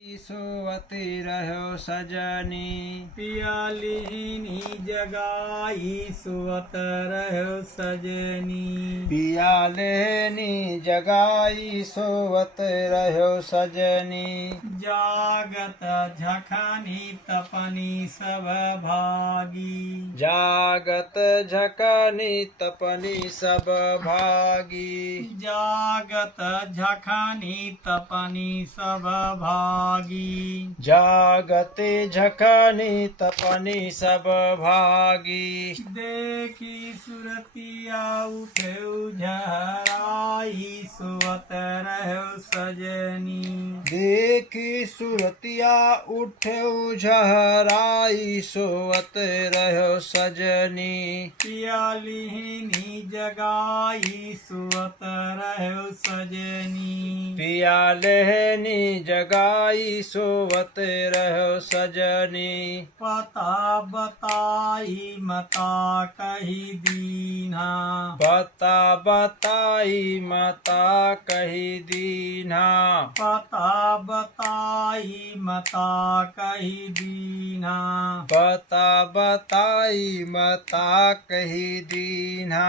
सोवती रहो सजनी पियालिनी जगाई सुवत रहो सजनी। पियालेनी जगाई सोवत रहो सजनी। जागत झखनी तपनी सब भागी। जागत झखनी तपनी सब भागी। जागत झखनी तपनी सब भागी। जागते झखनी तपनी सब भागी। देखी सुरतिया उठे उझराई सुवत रहो सजनी। देखी सुरतिया उठे उझराई सोवत रहो सजनी। पियालिनी जगाई सुवत रहो सजनी। पियालेनी जगाई सोवत रहो सजनी। पता बताई मता कही दीना। बता बताई मता कही दीना। पता बताई मता कही दीना। बता बताई मता कही दीना।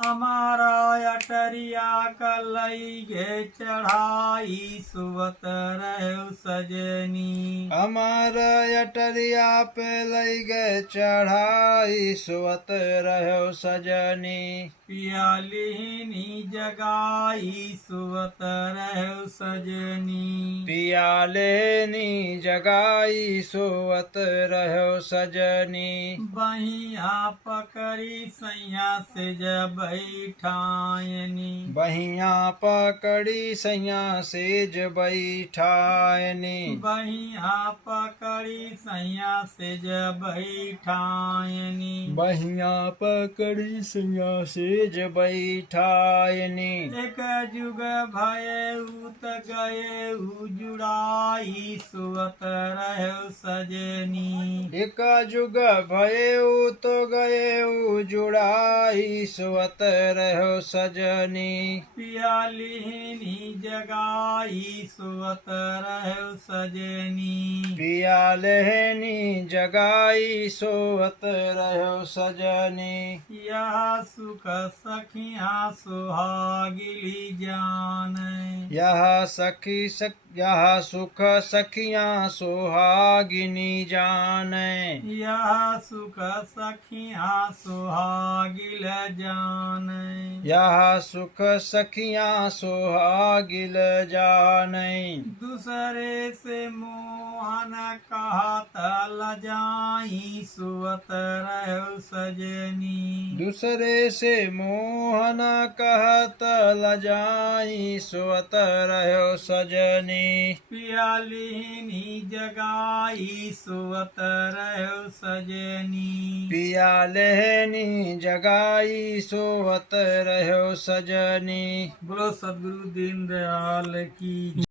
हमारा अटरिया कलई गे चढ़ाई सुवत रहो सजनी। अमर अटरिया पे लई गए चढ़ाई सोवत रहो सजनी। पियालिनी जगाई सुवत रहो सजनी। पियालेनी जगाई सोवत रहो सजनी। बहिया पकड़ी सैया से जब बैठायनी। बहिया पकड़ी सैया सेज बैठायनी। बहिया पकड़ी सैया से जब बैठायनी। बहिया पकड़ी सैया सेज बैठायनी। एक जुग भये उत गए जुड़ाई सुवत रहो सजनी। एक जुग भये तो गए जुड़ाई सोवत रहो सजनी। पियालिनी जगाई सुवत रहो सजनी। पियालेनी जगाई सोवत रहो सजनी। यह सुख सखिया सुहागिली जान। यह सुख सखियाँ सुहागिनी जाने। यह सुख सखिया सुहागिल जान। यह सुख सखियाँ सुहागिल जाने। दूसरे से मोहन कहत लजाई सुवत रहो सजनी। दूसरे से मोहन कहत लजाई सोवत रहो सजनी। पियालिनी जगाई सुवत रहो सजनी। पियालेनी जगाई सोवत रहो सजनी। बोलो सदगुरु दीनदयाल की।